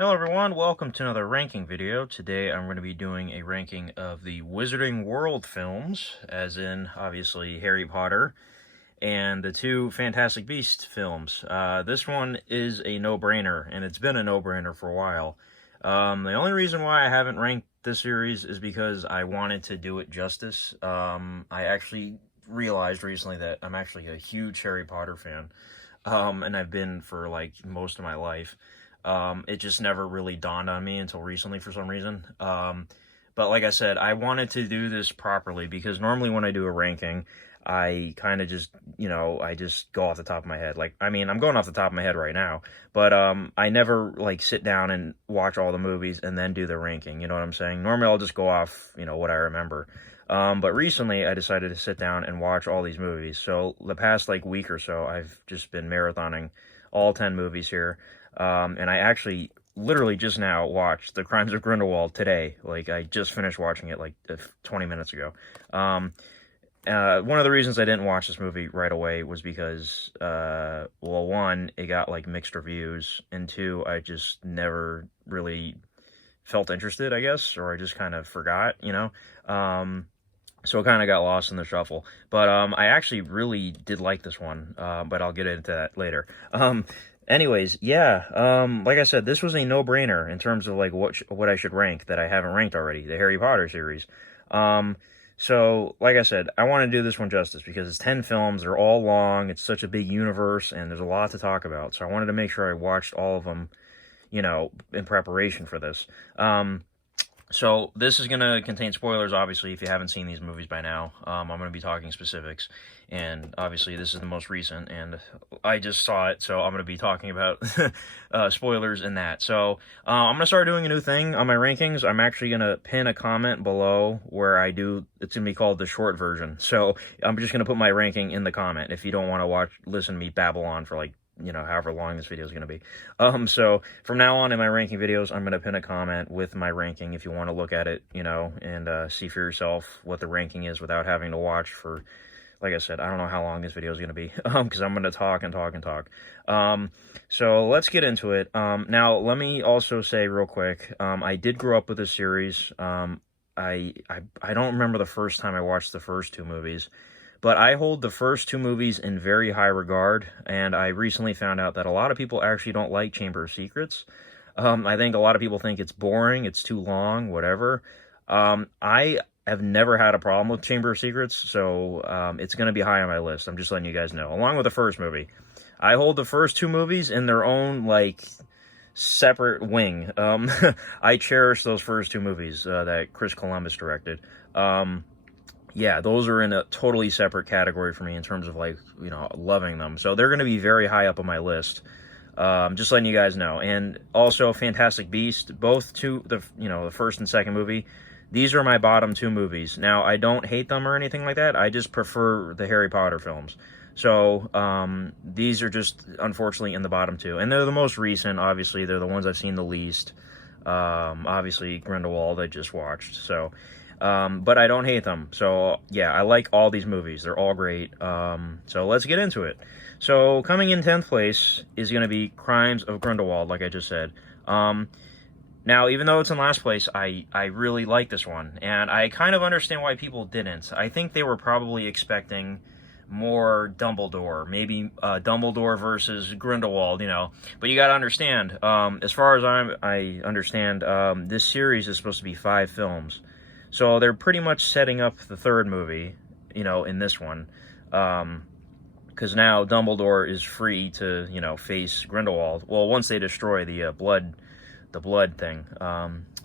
Hello everyone, welcome to another ranking video. Today I'm going to be doing a ranking of the Wizarding World films, as in, obviously, Harry Potter, and the two Fantastic Beasts films. This one is a no-brainer, and it's been a no-brainer for a while. The only reason why I haven't ranked this series is because I wanted to do it justice. I actually realized recently that I'm actually a huge Harry Potter fan, and I've been for, like, most of my life. It just never really dawned on me until recently for some reason. But like I said, I wanted to do this properly because normally when I do a ranking, I kind of just, I just go off the top of my head. Like, I mean, I'm going off the top of my head right now, but I never like sit down and watch all the movies and then do the ranking. You know what I'm saying? Normally I'll just go off, what I remember. But recently I decided to sit down and watch all these movies. So the past like week or so, I've just been marathoning all 10 movies here. And I actually literally just now watched The Crimes of Grindelwald today. Like, I just finished watching it like 20 minutes ago. One of the reasons I didn't watch this movie right away was because, well, one, it got like mixed reviews, and two, I just never really felt interested, I guess, or I just kind of forgot. So it kind of got lost in the shuffle. But I actually really did like this one, but I'll get into that later. Anyways, yeah, like I said, this was a no-brainer in terms of like what I should rank that I haven't ranked already, the Harry Potter series. So like I said, I want to do this one justice because it's 10 films, they're all long, it's such a big universe, and there's a lot to talk about. So I wanted to make sure I watched all of them, in preparation for this. So this is going to contain spoilers, obviously, if you haven't seen these movies by now. I'm going to be talking specifics, and obviously this is the most recent, and I just saw it, so I'm going to be talking about spoilers in that. So I'm going to start doing a new thing on my rankings. I'm actually going to pin a comment below where it's going to be called the short version. So I'm just going to put my ranking in the comment if you don't want to listen to me babble on for like, however long this video is going to be. So from now on in my ranking videos, I'm going to pin a comment with my ranking if you want to look at it, and see for yourself what the ranking is without having to watch for, like I said, I don't know how long this video is going to be, because I'm going to talk and talk and talk. So let's get into it. Now, let me also say real quick, I did grow up with this series. I don't remember the first time I watched the first two movies. But I hold the first two movies in very high regard, and I recently found out that a lot of people actually don't like Chamber of Secrets. I think a lot of people think it's boring, it's too long, whatever. I have never had a problem with Chamber of Secrets, so it's going to be high on my list. I'm just letting you guys know, along with the first movie. I hold the first two movies in their own, like, separate wing. I cherish those first two movies that Chris Columbus directed. Yeah, those are in a totally separate category for me in terms of, like, loving them. So they're going to be very high up on my list. Just letting you guys know. And also Fantastic Beast, both the first and second movie, these are my bottom two movies. Now, I don't hate them or anything like that. I just prefer the Harry Potter films. So these are just, unfortunately, in the bottom two. And they're the most recent, obviously. They're the ones I've seen the least. Obviously, Grindelwald I just watched. So... but I don't hate them. So, yeah, I like all these movies. They're all great. So let's get into it. So, coming in 10th place is going to be Crimes of Grindelwald, like I just said. Now, even though it's in last place, I really like this one. And I kind of understand why people didn't. I think they were probably expecting more Dumbledore. Maybe Dumbledore versus Grindelwald, But you got to understand, as far as I understand, this series is supposed to be 5 films. So they're pretty much setting up the third movie, in this one. Because now Dumbledore is free to, face Grindelwald. Well, once they destroy the blood thing,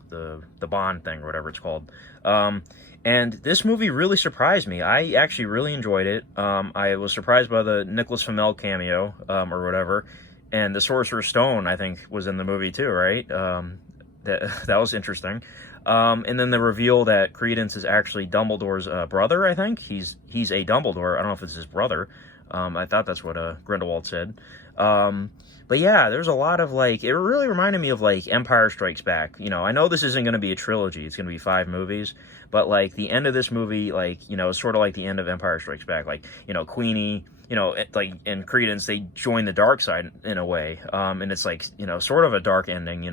the bond thing, or whatever it's called. And this movie really surprised me. I actually really enjoyed it. I was surprised by the Nicholas Flamel cameo, or whatever. And the Sorcerer's Stone, I think, was in the movie too, right? That was interesting. And then the reveal that Credence is actually Dumbledore's brother, I think. He's a Dumbledore. I don't know if it's his brother. I thought that's what Grindelwald said. But yeah, there's a lot of, like, it really reminded me of, like, Empire Strikes Back. I know this isn't going to be a trilogy. It's going to be 5 movies. But, like, the end of this movie, like, is sort of like the end of Empire Strikes Back. Like, Queenie like in Credence, they join the dark side in a way, and it's like, sort of a dark ending,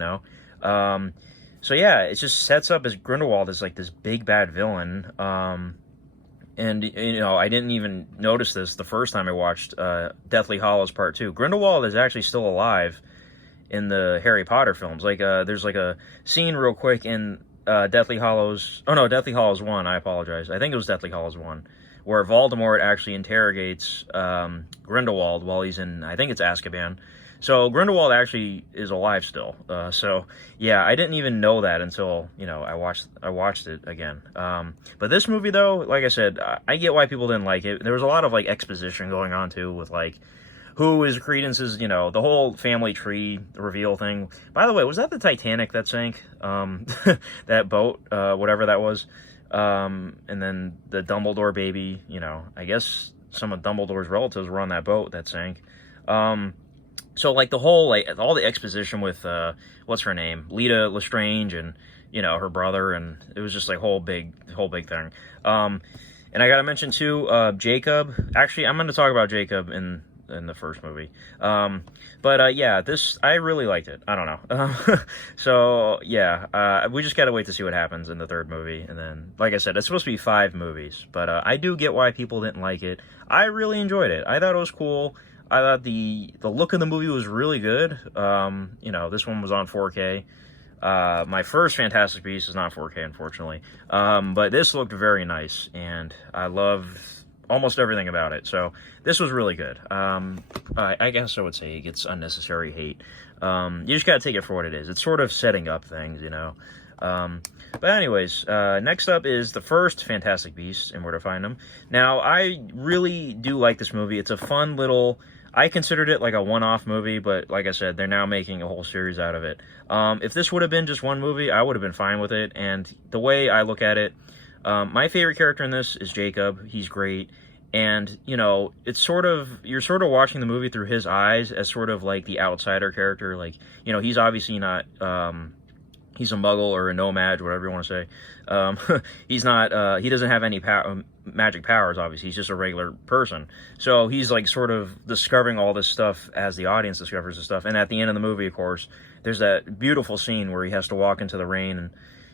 so yeah, it just sets up as Grindelwald as like this big bad villain, and I didn't even notice this the first time I watched Deathly Hallows Part 2. Grindelwald is actually still alive in the Harry Potter films. Like, there's like a scene real quick in Deathly Hallows. Oh no, Deathly Hallows 1. I apologize. I think it was Deathly Hallows 1, where Voldemort actually interrogates Grindelwald while he's in, I think it's Azkaban. So Grindelwald actually is alive still. So yeah, I didn't even know that until I watched it again. But this movie though, like I said, I get why people didn't like it. There was a lot of like exposition going on too, with like who is Credence's, the whole family tree reveal thing. By the way, was that the Titanic that sank? That boat, whatever that was. And then the Dumbledore baby, I guess some of Dumbledore's relatives were on that boat that sank. So like the whole, like all the exposition with, what's her name? Lita Lestrange and, her brother, and it was just like whole big thing. And I gotta mention too, Jacob. Actually, I'm gonna talk about Jacob in the first movie. But yeah, I really liked it. I don't know. So yeah, we just gotta wait to see what happens in the third movie. And then, like I said, it's supposed to be 5 movies, but I do get why people didn't like it. I really enjoyed it. I thought it was cool. I thought the look of the movie was really good. This one was on 4K. My first Fantastic Beasts is not 4K, unfortunately. But this looked very nice, and I loved almost everything about it. So this was really good. I guess I would say it gets unnecessary hate. You just gotta take it for what it is. It's sort of setting up things, But anyways, next up is the first Fantastic Beasts and Where to Find Them. Now, I really do like this movie. It's a fun little... I considered it like a one-off movie, but like I said, they're now making a whole series out of it. If this would have been just one movie, I would have been fine with it. And the way I look at it, my favorite character in this is Jacob. He's great. And, it's you're sort of watching the movie through his eyes as sort of like the outsider character. Like, he's obviously not... he's a muggle or a nomad, whatever you want to say. He's not, he doesn't have any magic powers, obviously. He's just a regular person. So he's like sort of discovering all this stuff as the audience discovers this stuff. And at the end of the movie, of course, there's that beautiful scene where he has to walk into the rain and,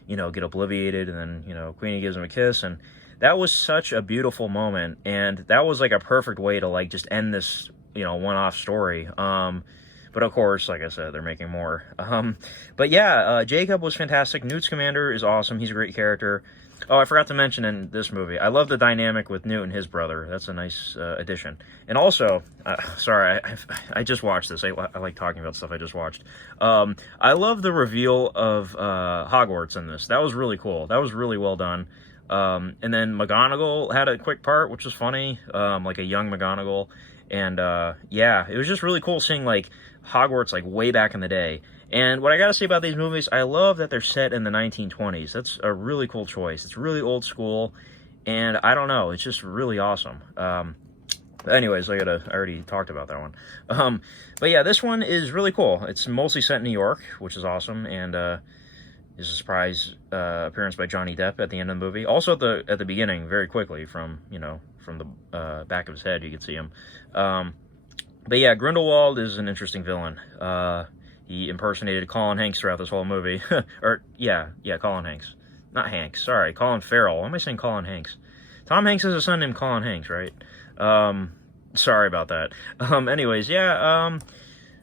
get obliviated. And then, Queenie gives him a kiss. And that was such a beautiful moment. And that was like a perfect way to like just end this, one-off story. But of course, like I said, they're making more. But yeah, Jacob was fantastic. Newt Scamander is awesome. He's a great character. Oh, I forgot to mention in this movie, I love the dynamic with Newt and his brother. That's a nice addition. And also, sorry, I just watched this. I like talking about stuff I just watched. I love the reveal of Hogwarts in this. That was really cool. That was really well done. And then McGonagall had a quick part, which was funny, like a young McGonagall. And yeah, it was just really cool seeing like Hogwarts like way back in the day. And what I gotta say about these movies, I love that they're set in the 1920s. That's a really cool choice. It's really old school, and I don't know, it's just really awesome. Anyways, I already talked about that one. But yeah, this one is really cool. It's mostly set in New York, which is awesome, and is a surprise appearance by Johnny Depp at the end of the movie. Also at the beginning, very quickly from the back of his head, you can see him. But yeah, Grindelwald is an interesting villain. He impersonated Colin Hanks throughout this whole movie. Or, yeah, Colin Hanks. Not Hanks, sorry, Colin Farrell. Why am I saying Colin Hanks? Tom Hanks has a son named Colin Hanks, right? Sorry about that. Anyways, yeah,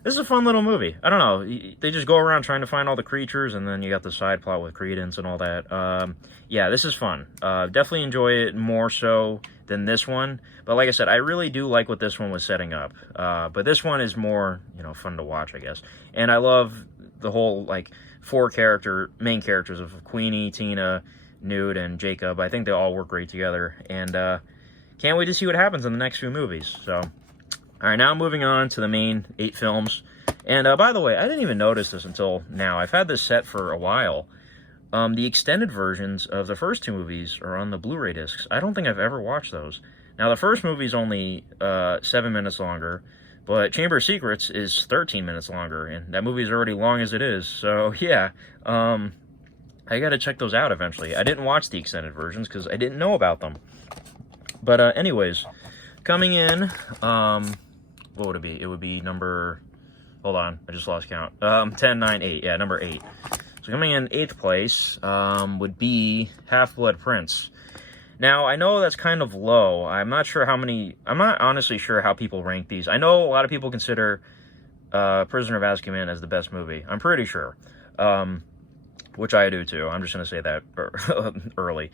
this is a fun little movie. I don't know, they just go around trying to find all the creatures, and then you got the side plot with Credence and all that. Yeah, this is fun. Definitely enjoy it more so than this one. But like I said, I really do like what this one was setting up. But this one is more, fun to watch, I guess. And I love the whole, like, 4 main characters of Queenie, Tina, Newt, and Jacob. I think they all work great together. And can't wait to see what happens in the next few movies. So, all right, now moving on to the main 8 films. And by the way, I didn't even notice this until now. I've had this set for a while. The extended versions of the first 2 movies are on the Blu-ray discs. I don't think I've ever watched those. Now, the first movie is only 7 minutes longer, but Chamber of Secrets is 13 minutes longer, and that movie is already long as it is. So, yeah, I gotta check those out eventually. I didn't watch the extended versions because I didn't know about them. But anyways, coming in, what would it be? It would be number, hold on, I just lost count. 10, 9, 8, yeah, number 8. So coming in 8th place would be Half-Blood Prince. Now, I know that's kind of low. I'm not honestly sure how people rank these. I know a lot of people consider Prisoner of Azkaban as the best movie. I'm pretty sure. Which I do too. I'm just going to say that early.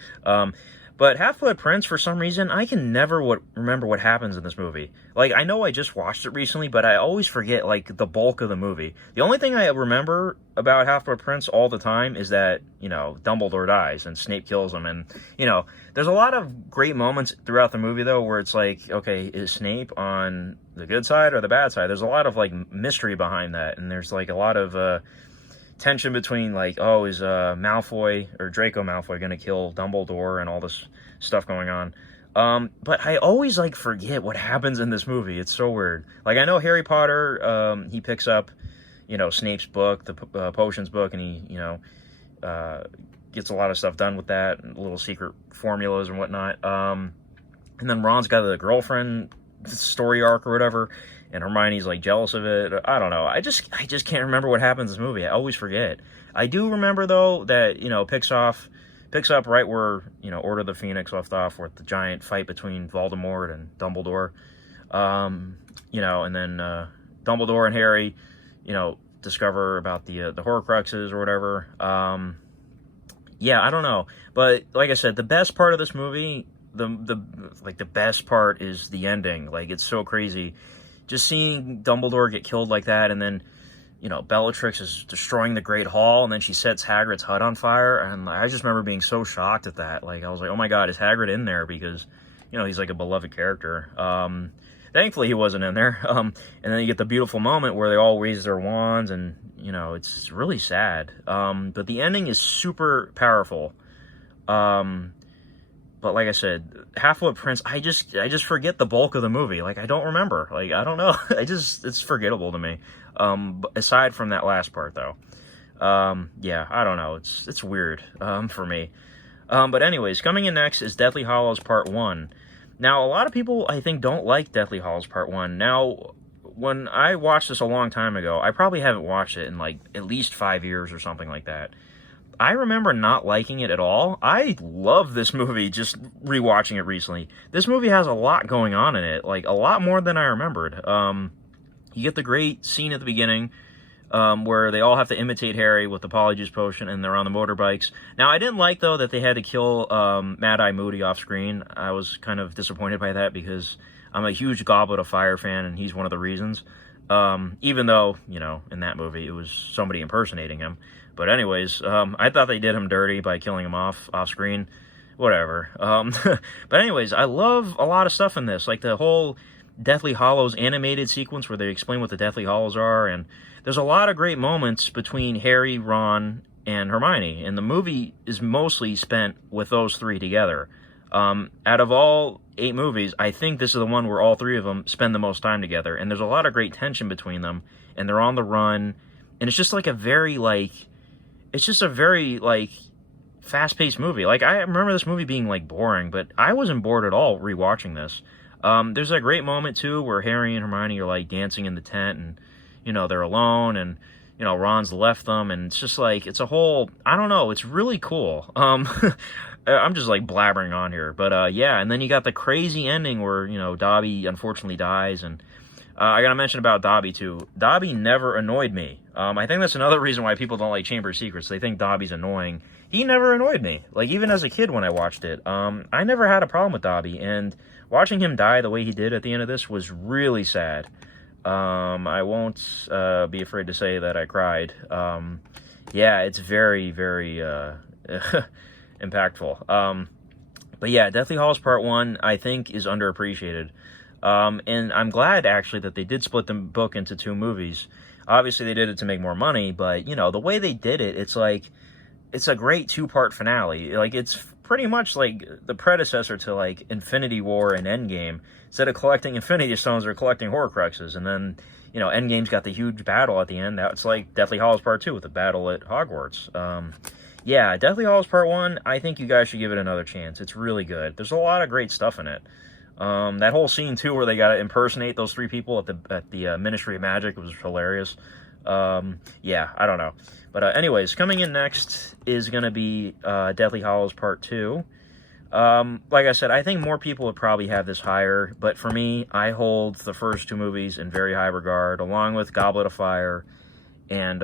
But Half-Blood Prince, for some reason, I can never remember what happens in this movie. Like, I know I just watched it recently, but I always forget, like, the bulk of the movie. The only thing I remember about Half-Blood Prince all the time is that, you know, Dumbledore dies and Snape kills him. And, you know, there's a lot of great moments throughout the movie, though, where it's like, okay, is Snape on the good side or the bad side? There's a lot of, like, mystery behind that. And there's, like, a lot of tension between, like, oh, is Malfoy or Draco Malfoy going to kill Dumbledore and all this stuff going on. But I always, like, forget what happens in this movie. It's so weird. Like, I know Harry Potter, he picks up, you know, Snape's book, the potions book, and he, you know, gets a lot of stuff done with that, and little secret formulas and whatnot. And then Ron's got a girlfriend story arc or whatever, and Hermione's, like, jealous of it. I don't know. I just can't remember what happens in this movie. I always forget. I do remember, though, that, you know, picks up right where, you know, Order of the Phoenix left off, with the giant fight between Voldemort and Dumbledore. You know, and then Dumbledore and Harry, you know, discover about the Horcruxes or whatever. Yeah, I don't know. But, like I said, the best part of this movie, the best part is the ending. Like, it's so crazy. Just seeing Dumbledore get killed like that, and then, you know, Bellatrix is destroying the Great Hall, and then she sets Hagrid's hut on fire, and I just remember being so shocked at that. Like, I was like, oh my god, is Hagrid in there? Because, you know, he's like a beloved character. Thankfully, he wasn't in there. And then you get the beautiful moment where they all raise their wands, and, you know, it's really sad. But the ending is super powerful. But like I said, Half-Blood Prince, I just forget the bulk of the movie. Like, I don't remember. Like, I don't know. It's forgettable to me. Aside from that last part, though. Yeah, I don't know. It's weird, for me. But anyways, coming in next is Deathly Hallows Part 1. Now, a lot of people, I think, don't like Deathly Hallows Part 1. Now, when I watched this a long time ago, I probably haven't watched it in, like, at least 5 years or something like that. I remember not liking it at all. I love this movie, just rewatching it recently. This movie has a lot going on in it, like, a lot more than I remembered. You get the great scene at the beginning, where they all have to imitate Harry with the Polyjuice Potion, and they're on the motorbikes. Now, I didn't like, though, that they had to kill Mad-Eye Moody off screen. I was kind of disappointed by that, because I'm a huge Goblet of Fire fan, and he's one of the reasons. Even though, you know, in that movie, it was somebody impersonating him. But anyways, I thought they did him dirty by killing him off screen. Whatever. But anyways, I love a lot of stuff in this. Like the whole Deathly Hallows animated sequence where they explain what the Deathly Hallows are. And there's a lot of great moments between Harry, Ron, and Hermione. And the movie is mostly spent with those three together. Out of all 8 movies, I think this is the one where all 3 of them spend the most time together. And there's a lot of great tension between them. And they're on the run. And it's just like a very, like... It's just a very, like, fast-paced movie. Like, I remember this movie being, like, boring, but I wasn't bored at all rewatching this. There's a great moment, too, where Harry and Hermione are, like, dancing in the tent, and, you know, they're alone, and, you know, Ron's left them, and it's just, like, it's a whole, I don't know, it's really cool. I'm just, like, blabbering on here, but, yeah, and then you got the crazy ending where, you know, Dobby unfortunately dies, and I gotta mention about Dobby, too. Dobby never annoyed me. I think that's another reason why people don't like Chamber of Secrets. They think Dobby's annoying. He never annoyed me. Like, even as a kid when I watched it, I never had a problem with Dobby. And watching him die the way he did at the end of this was really sad. I won't be afraid to say that I cried. Yeah, it's very, very impactful. But yeah, Deathly Hallows Part 1, I think, is underappreciated. And I'm glad, actually, that they did split the book into 2 movies. Obviously, they did it to make more money, but, you know, the way they did it, it's like, it's a great 2-part finale. Like, it's pretty much like the predecessor to, like, Infinity War and Endgame. Instead of collecting Infinity Stones, they're collecting Horcruxes. And then, you know, Endgame's got the huge battle at the end. That's like Deathly Hallows Part 2 with the battle at Hogwarts. Yeah, Deathly Hallows Part 1, I think you guys should give it another chance. It's really good. There's a lot of great stuff in it. That whole scene too, where they got to impersonate those three people at the Ministry of Magic, was hilarious. Yeah, I don't know, but anyways, coming in next is gonna be Deathly Hallows Part 2. Like I said, I think more people would probably have this higher, but for me, I hold the first two movies in very high regard, along with Goblet of Fire and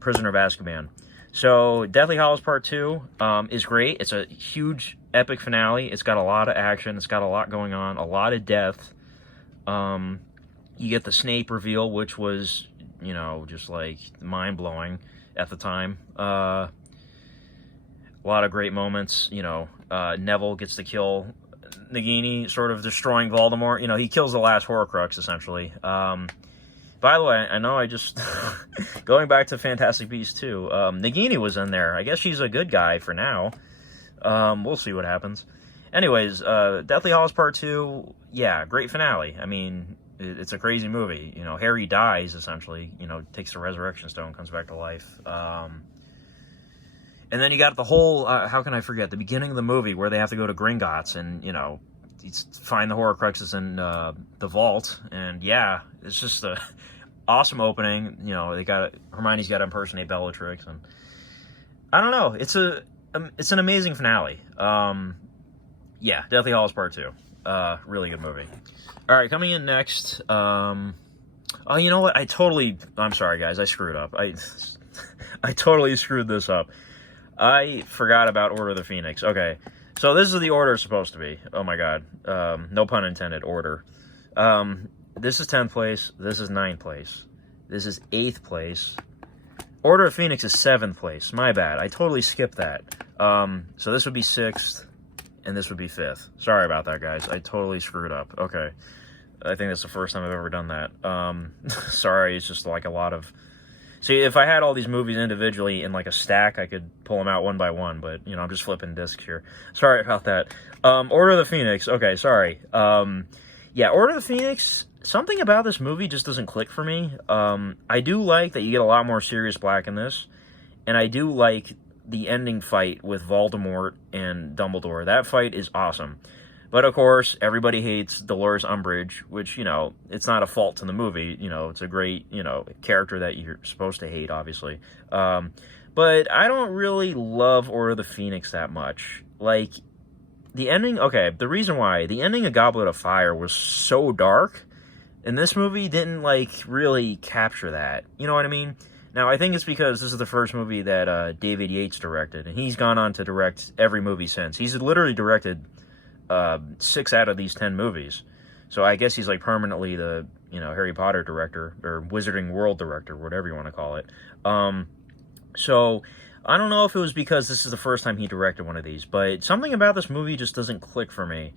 Prisoner of Azkaban. So Deathly Hallows Part 2 is great. It's a huge, epic finale. It's got a lot of action. It's got a lot going on, a lot of death. You get the Snape reveal, which was, you know, just like mind-blowing at the time. A lot of great moments. You know, Neville gets to kill Nagini, sort of destroying Voldemort. You know, he kills the last Horcrux, essentially. By the way, I know I just... going back to Fantastic Beasts 2, Nagini was in there. I guess she's a good guy for now. We'll see what happens. Anyways, Deathly Hallows Part 2, yeah, great finale. I mean, it's a crazy movie. You know, Harry dies, essentially. You know, takes the Resurrection Stone, comes back to life. And then you got the whole, how can I forget, the beginning of the movie where they have to go to Gringotts and, you know, find the Horcruxes in the vault. And yeah, it's just a awesome opening. You know, Hermione's got to impersonate Bellatrix, and I don't know, it's an amazing finale. Yeah, Deathly Hallows Part 2, really good movie. All right, coming in next, oh, you know what, I'm sorry guys, I screwed up. I totally screwed this up. I forgot about Order of the Phoenix. Okay, so this is the order it's supposed to be. Oh my god. No pun intended, order. This is 10th place. This is 9th place. This is 8th place. Order of Phoenix is 7th place. My bad. I totally skipped that. So this would be 6th, and this would be 5th. Sorry about that, guys. I totally screwed up. Okay. I think that's the first time I've ever done that. Sorry, it's just like a lot of... See, if I had all these movies individually in like a stack, I could pull them out one by one, but, you know, I'm just flipping discs here. Sorry about that. Order of the Phoenix. Okay, sorry. Yeah, Order of the Phoenix, something about this movie just doesn't click for me. I do like that you get a lot more Sirius Black in this, and I do like the ending fight with Voldemort and Dumbledore. That fight is awesome. But, of course, everybody hates Dolores Umbridge, which, you know, it's not a fault in the movie. You know, it's a great, you know, character that you're supposed to hate, obviously. But I don't really love Order of the Phoenix that much. Like, the ending... Okay, the reason why. The ending of Goblet of Fire was so dark, and this movie didn't, like, really capture that. You know what I mean? Now, I think it's because this is the first movie that David Yates directed, and he's gone on to direct every movie since. He's literally directed... 6 out of these 10 movies. So I guess he's like permanently the, you know, Harry Potter director, or Wizarding World director, whatever you want to call it. So I don't know if it was because this is the first time he directed one of these, but something about this movie just doesn't click for me.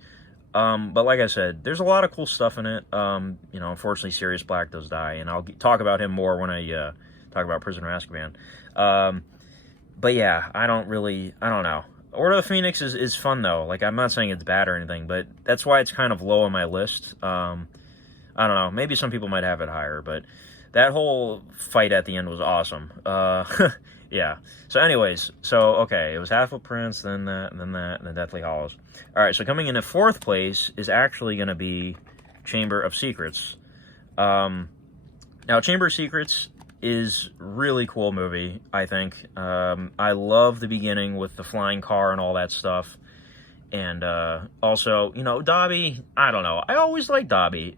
But like I said, there's a lot of cool stuff in it. You know, unfortunately Sirius Black does die, and I'll talk about him more when I talk about Prisoner of Azkaban. But yeah, I don't know. Order of the Phoenix is fun, though. Like, I'm not saying it's bad or anything, but that's why it's kind of low on my list. I don't know. Maybe some people might have it higher, but that whole fight at the end was awesome. Yeah. So anyways, okay, it was Half-Blood Prince, then that, and then Deathly Hallows. All right, so coming in at 4th place is actually going to be Chamber of Secrets. Now, Chamber of Secrets is really cool movie, I think. I love the beginning with the flying car and all that stuff. And also, you know, Dobby, I don't know. I always liked Dobby.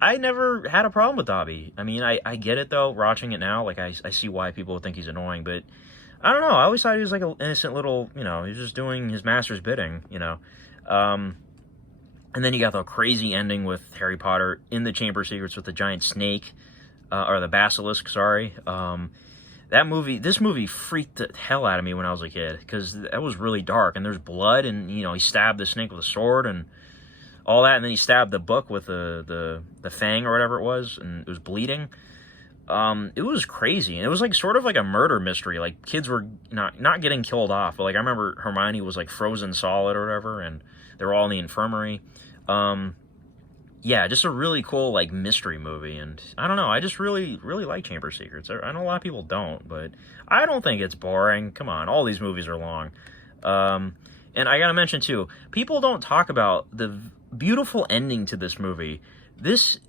I never had a problem with Dobby. I mean, I get it, though, watching it now. Like, I see why people would think he's annoying. But, I don't know. I always thought he was like an innocent little, you know, he was just doing his master's bidding, you know. And then you got the crazy ending with Harry Potter in the Chamber of Secrets with the giant snake. Or the basilisk, sorry. This movie freaked the hell out of me when I was a kid, because that was really dark, and there's blood, and, you know, he stabbed the snake with a sword, and all that, and then he stabbed the book with the fang, or whatever it was, and it was bleeding. It was crazy, and it was, like, sort of like a murder mystery. Like, kids were not getting killed off, but, like, I remember Hermione was, like, frozen solid or whatever, and they were all in the infirmary. Yeah, just a really cool, like, mystery movie, and I don't know, I just really like Chamber of Secrets. I know a lot of people don't, but I don't think it's boring. Come on, all these movies are long. And I gotta mention, too, people don't talk about the beautiful ending to this movie. This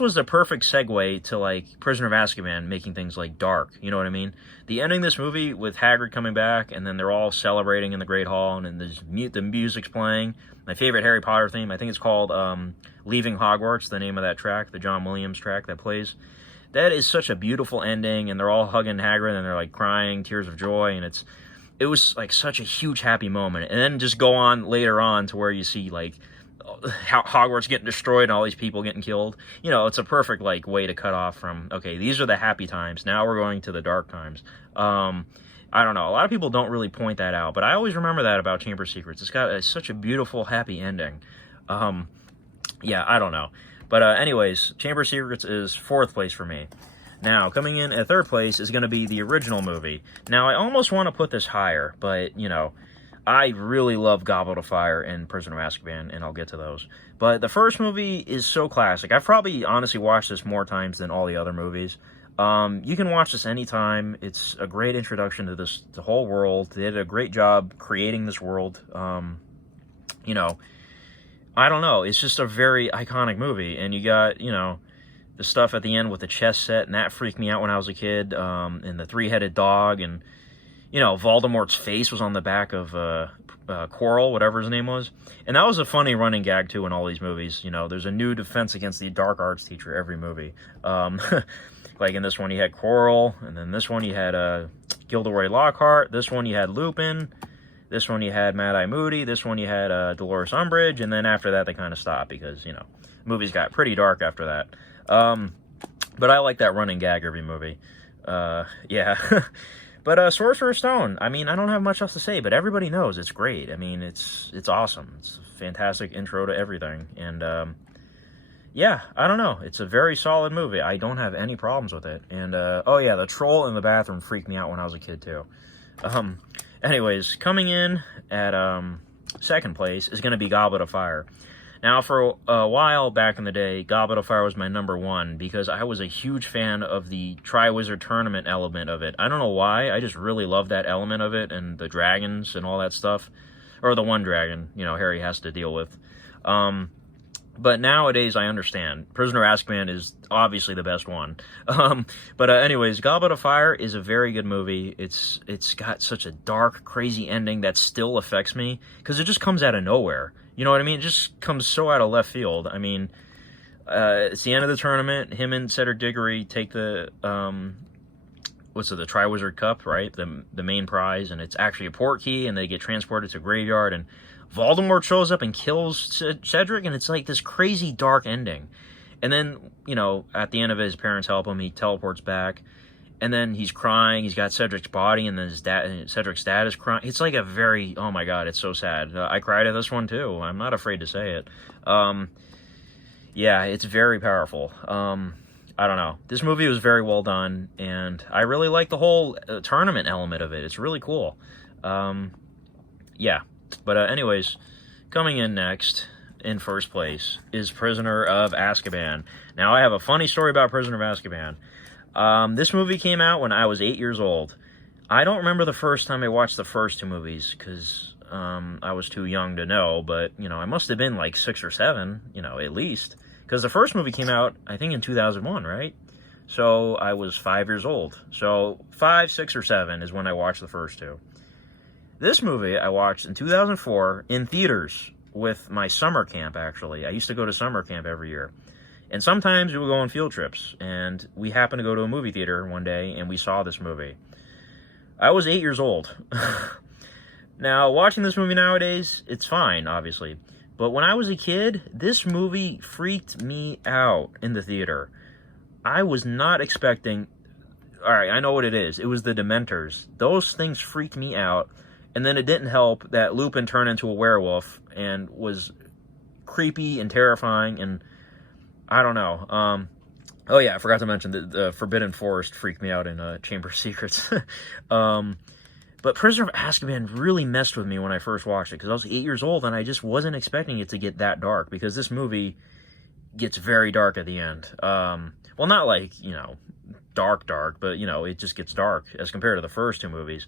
was the perfect segue to, like, Prisoner of Azkaban making things, like, dark. You know what I mean? The ending of this movie with Hagrid coming back, and then they're all celebrating in the Great Hall, and then the music's playing. My favorite Harry Potter theme, I think it's called Leaving Hogwarts, the name of that track, the John Williams track that plays. That is such a beautiful ending, and they're all hugging Hagrid, and they're, like, crying, tears of joy, and it was, like, such a huge, happy moment. And then just go on later on to where you see, like, how Hogwarts getting destroyed and all these people getting killed. You know, it's a perfect, like, way to cut off from, okay, these are the happy times. Now we're going to the dark times. I don't know. A lot of people don't really point that out, but I always remember that about Chamber of Secrets. It's got such a beautiful, happy ending. Yeah, I don't know. But anyways, Chamber of Secrets is 4th place for me. Now, coming in at 3rd place is going to be the original movie. Now, I almost want to put this higher, but, you know, I really love Goblet of Fire and Prisoner of Azkaban, and I'll get to those. But the first movie is so classic. I've probably honestly watched this more times than all the other movies. You can watch this anytime. It's a great introduction to the whole world. They did a great job creating this world. You know, I don't know. It's just a very iconic movie. And you got, you know, the stuff at the end with the chess set, and that freaked me out when I was a kid. And the 3-headed dog, and, you know, Voldemort's face was on the back of Quirrell, whatever his name was. And that was a funny running gag, too, in all these movies. You know, there's a new defense against the dark arts teacher every movie. Like in this one, you had Quirrell, and then this one you had Gilderoy Lockhart. This one you had Lupin. This one you had Mad-Eye Moody. This one you had Dolores Umbridge. And then after that, they kind of stopped because, you know, movies got pretty dark after that. But I like that running gag every movie. Yeah. But Sorcerer's Stone, I mean, I don't have much else to say, but everybody knows it's great. I mean, it's awesome. It's a fantastic intro to everything. And, yeah, I don't know. It's a very solid movie. I don't have any problems with it. And, oh yeah, the troll in the bathroom freaked me out when I was a kid, too. Anyways, coming in at 2nd place is going to be Goblet of Fire. Now, for a while back in the day, Goblet of Fire was my number 1 because I was a huge fan of the Triwizard Tournament element of it. I don't know why. I just really love that element of it and the dragons and all that stuff. Or the one dragon, you know, Harry has to deal with. But nowadays, I understand. Prisoner of Azkaban is obviously the best one. But anyways, Goblet of Fire is a very good movie. It's got such a dark, crazy ending that still affects me because it just comes out of nowhere. You know what I mean? It just comes so out of left field. I mean, it's the end of the tournament. Him and Cedric Diggory take the the Triwizard Cup, right? The main prize, and it's actually a portkey, and they get transported to a graveyard, and Voldemort shows up and kills Cedric, and it's like this crazy dark ending. And then, you know, at the end of it, his parents help him. He teleports back, and then he's crying. He's got Cedric's body, and then Cedric's dad is crying. It's like a very, oh my god, it's so sad. I cried at this one too. I'm not afraid to say it. Yeah, it's very powerful. I don't know. This movie was very well done, and I really like the whole tournament element of it. It's really cool. Yeah. But anyways, coming in next, in 1st place, is Prisoner of Azkaban. Now, I have a funny story about Prisoner of Azkaban. This movie came out when I was 8 years old. I don't remember the first time I watched the first 2 movies, because I was too young to know, but, you know, I must have been like 6 or 7, you know, at least. Because the first movie came out, I think, in 2001, right? So, I was 5 years old. So, 5, 6, or 7 is when I watched the first 2. This movie I watched in 2004 in theaters with my summer camp, actually. I used to go to summer camp every year. And sometimes we would go on field trips. And we happened to go to a movie theater one day, and we saw this movie. I was 8 years old. Now, watching this movie nowadays, it's fine, obviously. But when I was a kid, this movie freaked me out in the theater. I was not expecting... Alright, I know what it is. It was the Dementors. Those things freaked me out. And then it didn't help that Lupin turned into a werewolf and was creepy and terrifying, and I don't know. Oh yeah, I forgot to mention that the Forbidden Forest freaked me out in Chamber of Secrets. But Prisoner of Azkaban really messed with me when I first watched it, because I was 8 years old, and I just wasn't expecting it to get that dark, because this movie gets very dark at the end. Well, not like, you know, dark, but, you know, it just gets dark as compared to the first 2 movies.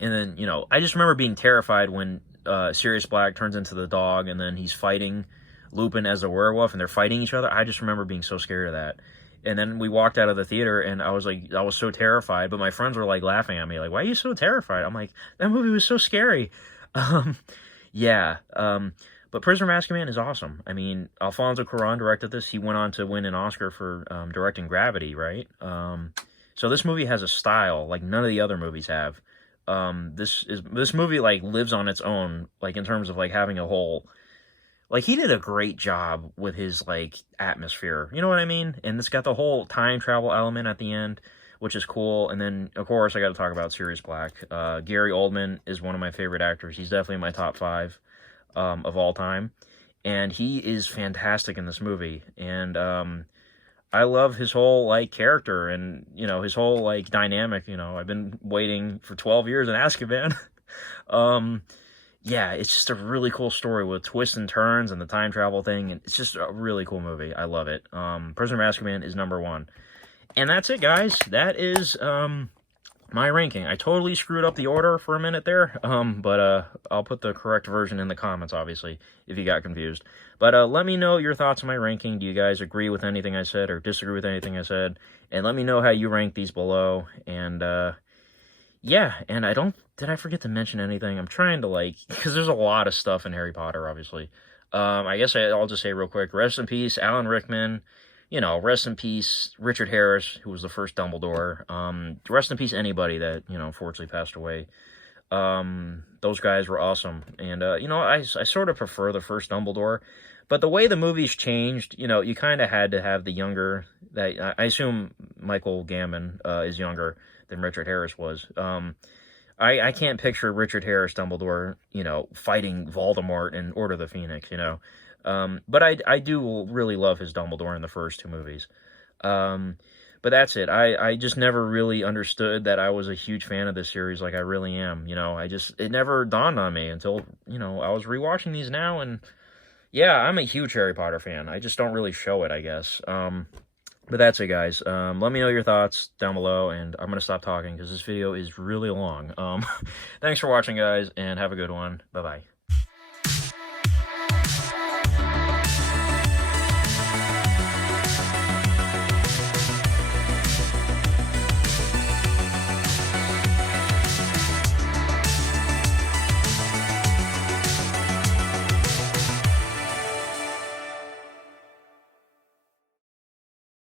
And then, you know, I just remember being terrified when Sirius Black turns into the dog, and then he's fighting Lupin as a werewolf, and they're fighting each other. I just remember being so scared of that. And then we walked out of the theater, and I was so terrified. But my friends were like laughing at me, like, "Why are you so terrified?" I'm like, "That movie was so scary." Um, yeah. But Prisoner of Azkaban is awesome. I mean, Alfonso Cuarón directed this. He went on to win an Oscar for directing Gravity, right? So this movie has a style like none of the other movies have. This movie like lives on its own, like in terms of like having a whole. Like, he did a great job with his, like, atmosphere. You know what I mean? And it's got the whole time travel element at the end, which is cool. And then, of course, I got to talk about Sirius Black. Gary Oldman is one of my favorite actors. He's definitely in my top 5 of all time. And he is fantastic in this movie. And I love his whole, like, character and, you know, his whole, like, dynamic. You know, I've been waiting for 12 years in Azkaban. Yeah, it's just a really cool story with twists and turns and the time travel thing, and it's just a really cool movie. I love it. Prisoner of Azkaban is number 1. And that's it, guys. That is my ranking. I totally screwed up the order for a minute there, but I'll put the correct version in the comments, obviously, if you got confused. But let me know your thoughts on my ranking. Do you guys agree with anything I said or disagree with anything I said? And let me know how you rank these below. And yeah, and did I forget to mention anything? I'm trying to, like, because there's a lot of stuff in Harry Potter, obviously. I guess I'll just say real quick, rest in peace, Alan Rickman. You know, rest in peace, Richard Harris, who was the first Dumbledore. Rest in peace, anybody that, you know, unfortunately passed away. Those guys were awesome. And, you know, I sort of prefer the first Dumbledore. But the way the movies changed, you know, you kind of had to have the younger, I assume Michael Gambon is younger than Richard Harris was. I can't picture Richard Harris Dumbledore, you know, fighting Voldemort in Order of the Phoenix, you know. But I do really love his Dumbledore in the first 2 movies. But that's it. I just never really understood that I was a huge fan of this series like I really am, you know. It never dawned on me until, you know, I was rewatching these now, and yeah, I'm a huge Harry Potter fan. I just don't really show it, I guess. But that's it, guys. Let me know your thoughts down below, and I'm going to stop talking because this video is really long. Thanks for watching, guys, and have a good one. Bye-bye.